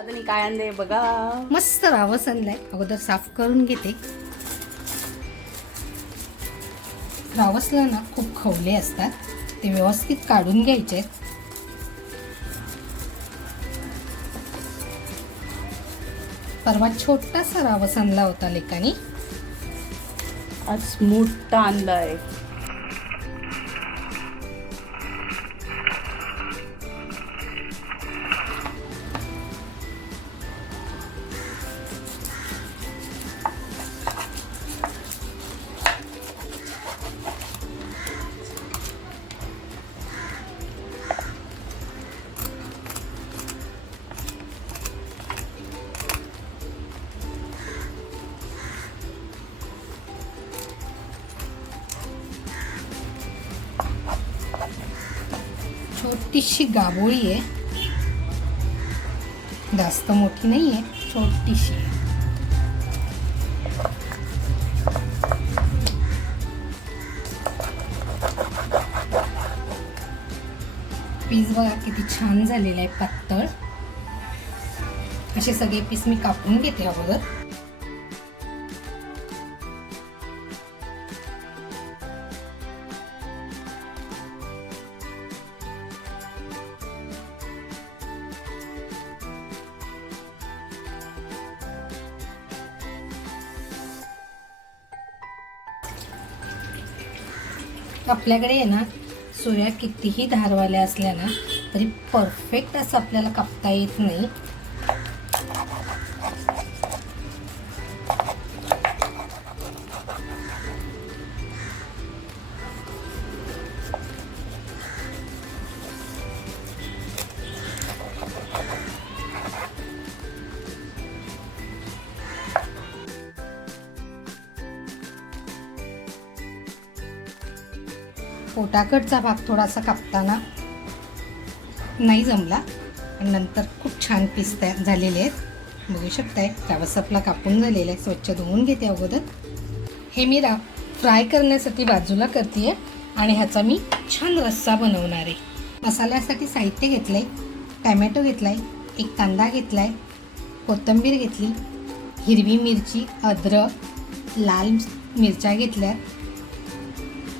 दादानी काय आणले बघा. मस्त रावस आणलाय अगोदर साफ करून घेते. रावसला ना खूप खवले असतात. ते व्यवस्थित काढून घ्यायचे आहेत. परवा छोटासा रावस आणला होता लेकानी. आज मोठा आणलाय. छोटीशी गाबोळी आहे. जास्त मोठी नाही आहे छोटीशी. पीस बघा किती छान झालेला आहे पातळ. असे सगळे पीस मी कापून घेते अगोदर. आपल्याकडे आहे ना सुऱ्या कितीही धारवाल्या असल्या ना तरी परफेक्ट असं आपल्याला कापता येत नाही. पोटाकडचा भाग थोडासा कापताना नाही जमला. पण नंतर खूप छान पीस तयार झालेले आहेत. बघू शकताय त्यावस आपला कापून झालेला आहे स्वच्छ धुवून घेते अगोदर. हे मी रा फ्राय करण्यासाठी बाजूला करते आणि ह्याचा मी छान रस्सा बनवणार आहे. मसाल्यासाठी साहित्य घेतलं आहे टॅमॅटो घेतला आहे एक कांदा घेतला आहे कोथिंबीर घेतली हिरवी मिरची अद्रक लाल मिरच्या घेतल्या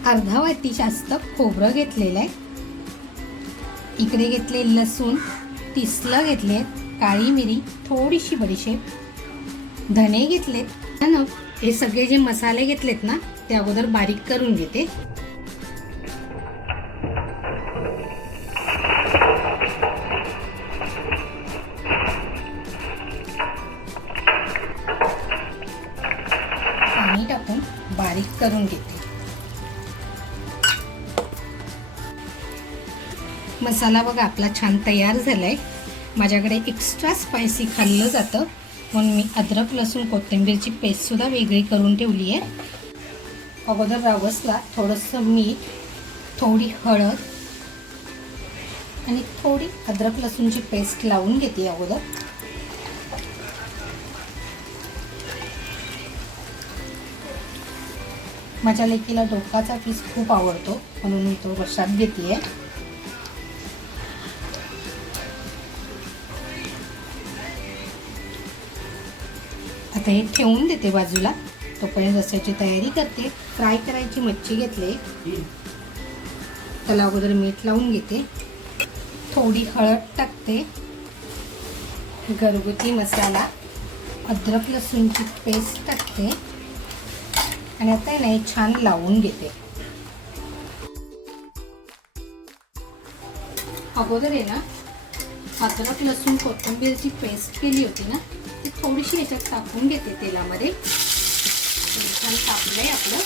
अर्धा वाटी जास्त खोबरं घेतलेलं आहे. इकडे घेतले लसूण तिसलं घेतले काळी मिरी थोडीशी बडीशेप. धने घेतलेत. आणि हे सगळे जे मसाले घेतलेत ना ते अगोदर बारीक करून घेते. पाणी टाकून बारीक करून घेते. मसाला बघा आपला छान तयार झाला आहे माझ्याकडे एक्स्ट्रा स्पायसी खाल्लं जातं. म्हणून मी अद्रक लसूण कोथिंबीरची पेस्टसुद्धा वेगळी करून ठेवली आहे. अगोदर रावसला थोडंसं मीठ थोडी हळद आणि थोडी अद्रक लसूणची पेस्ट लावून घेते अगोदर. माझ्या लेकीला डोकाचा पीस खूप आवडतो म्हणून मी तो रशात घेते आहे आता हे ठेवून देते बाजूला. तोपर्यंत रस्याची तयारी करते. फ्राय करायची मच्छी घेतले. त्याला अगोदर मीठ लावून घेते. थोडी हळद टाकते. घरगुती मसाला. अद्रक लसूणची पेस्ट टाकते. आणि आता नाही छान लावून घेते. अगोदर आहे ना अद्रक लसूण कोथिंबीरची पेस्ट केली होती ना? थोडीशी याच्यात टाकून घेते तेलामध्ये. तेल छान तापलंय आपलं.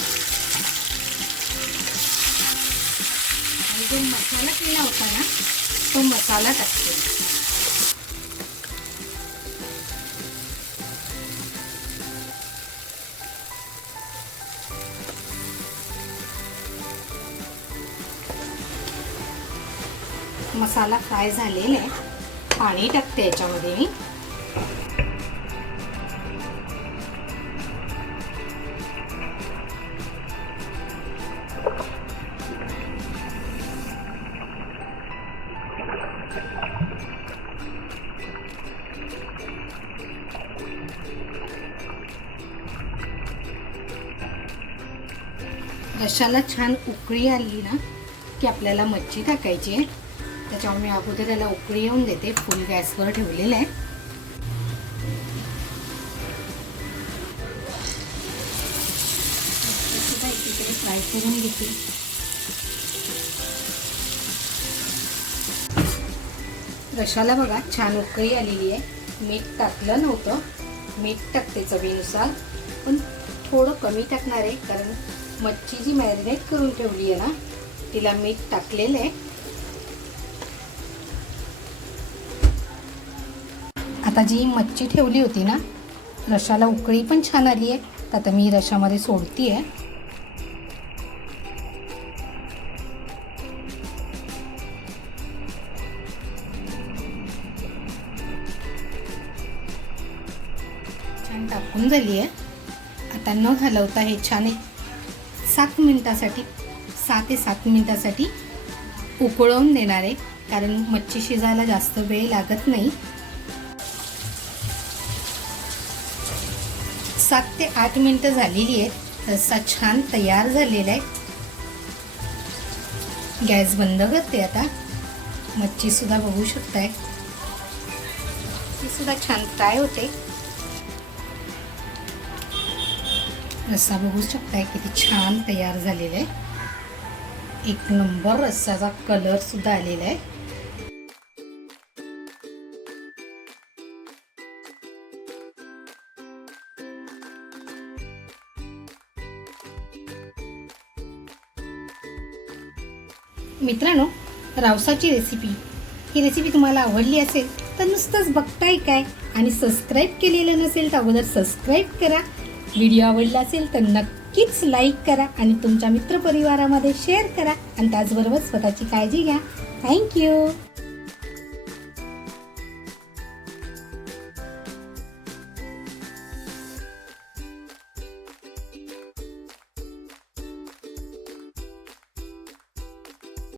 आणि जो मसाला केला होता ना तो मसाला टाकते. मसाला फ्राय झालेला आहे. पाणी टाकते याच्यामध्ये मी. रशाला छान उकळी आली ना की आपल्याला मच्छी टाकायची आहे. त्याच्यामुळे मी अगोदर त्याला उकळी येऊन देते फुल गॅसवर ठेवलेलं आहे. फ्राय करून घेते रशाला बघा छान उकळी आलेली आहे. मीठ टाकलं नव्हतं. मीठ टाकते चवीनुसार पण थोडं कमी टाकणार आहे कारण मच्छी जी मॅरिनेट करून ठेवली आहे ना तिला मीठ टाकलेलं आहे. आता जी मच्छी ठेवली होती ना रशाला उकळी पण छान आली आहे. तर आता मी रशामध्ये सोडती आहे छान टाकून झाली आहे. आता न हलवता हे छान एक सात मिनिटासाठी सहा ते सात मिनिटासाठी उकळवून देणार आहे कारण मच्छी शिजायला जास्त वेळ लागत नाही. सात ते आठ मिनिटं झालेली आहेत रस्सा छान तयार झालेला आहे. गॅस बंद करते आता. मच्छीसुद्धा बघू शकताय. ती सुद्धा छान फ्राय होते. रस्सा बघू शकताय किती छान तयार झालेला आहे. एक नंबर रस्साचा कलर सुद्धा आलेला आहे. मित्रांनो रावसाची रेसिपी ही रेसिपी तुम्हाला आवडली असेल तर नुसतंच बघताय काय? आणि सबस्क्राईब केलेलं नसेल तर अगोदर सबस्क्राईब करा. व्हिडिओ आवडला असेल तर नक्कीच लाईक करा आणि तुमच्या मित्रपरिवारामध्ये शेअर करा. आणि त्याचबरोबर स्वतःची काळजी घ्या. थँक्यू